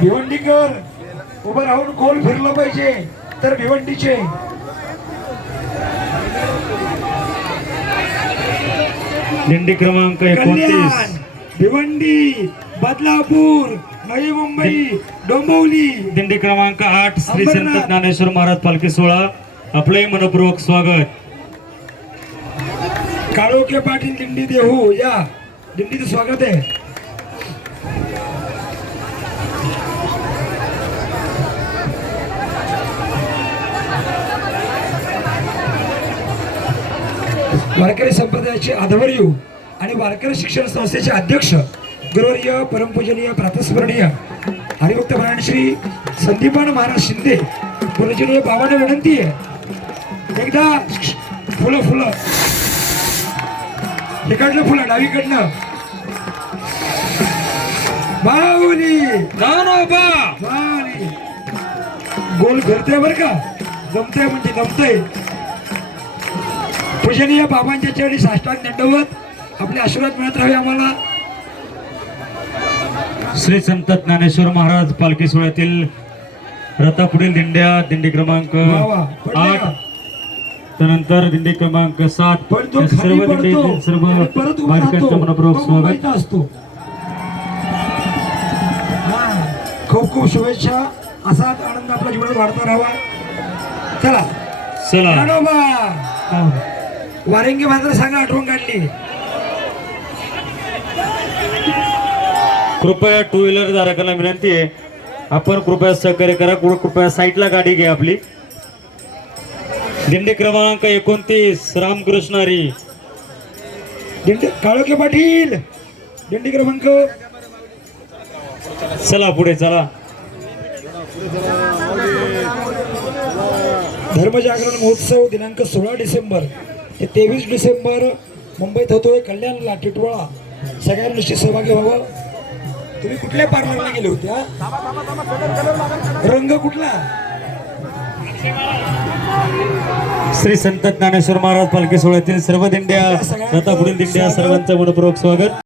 भिवंडीकर उभं राहून गोल फिरलं पाहिजे तर भिवंडीचे. दिंडी क्रमांक एकोणतीस. भिवंडी बदलापूर नवी मुंबई डोंबिवली. दिंडी क्रमांक आठ श्री संत. ज्ञानेश्वर महाराज पालखी सोहळा. आपले मनपूर्वक स्वागत. काळोखे पाटील दिंडी देहू या. दिंडीचं स्वागत आहे. वारकरी संप्रदायाचे आधवर्यू आणि वारकरी शिक्षण संस्थेचे अध्यक्ष गुरुवर्य परमपूजनीय प्रातस्मरणीय हरिभक्त प्राण श्री संदीपान महाराज शिंदे पूजनीय बाबांना विनंती आहे. एकदा फुलं फुलं. इकडनं फुलं डावीकडनं. बाहुली बाहुली गोल फिरतोय बर का? जमतंय म्हणजे जमतंय. पूजनीय बाबांच्या चरणी साष्टांग दंडवत आपले आशीर्वाद मिळत राहावे आम्हाला. श्री संत ज्ञानेश्वर महाराज पालखी सोहळ्यातील रथापुढील दिंड्या दिंडी क्रमांक आठ? त्यानंतर दिंडी क्रमांक सात. सर्व दिंडी सर्व वारकऱ्यांचं. मनपूर्वक स्वागत. असतो. खूप खूप शुभेच्छा. असाच आनंद आपल्या जीवनात वाढता राहावा. चला. चला. वारंगी मात्र सांगा आठवण काढली. कृपया टू व्हीलर धारकांना विनंती आहे. आपण कृपया सहकार्य करा. कृपया साईडला गाडी घ्या आपली. दिंडी क्रमांक एकोणतीस रामकृष्णारी दिंडी काळोखे पाटील. दिंडी क्रमांक चला पुढे चला. धर्मजागरण महोत्सव दिनांक सोळा डिसेंबर ते तेवीस डिसेंबर मुंबईत होतोय. कल्याणला टिटवाळा. सगळ्यांनी निश्चित सहभागी व्हावं. तुम्ही कुठल्या पार्लरला गेले होते हा? रंग कुठला? श्री संत ज्ञानेश्वर महाराज पालखी सोहळ्यातील सर्व दिंड्या रथापुढील दिंड्या सर्वांचं मनपूर्वक स्वागत.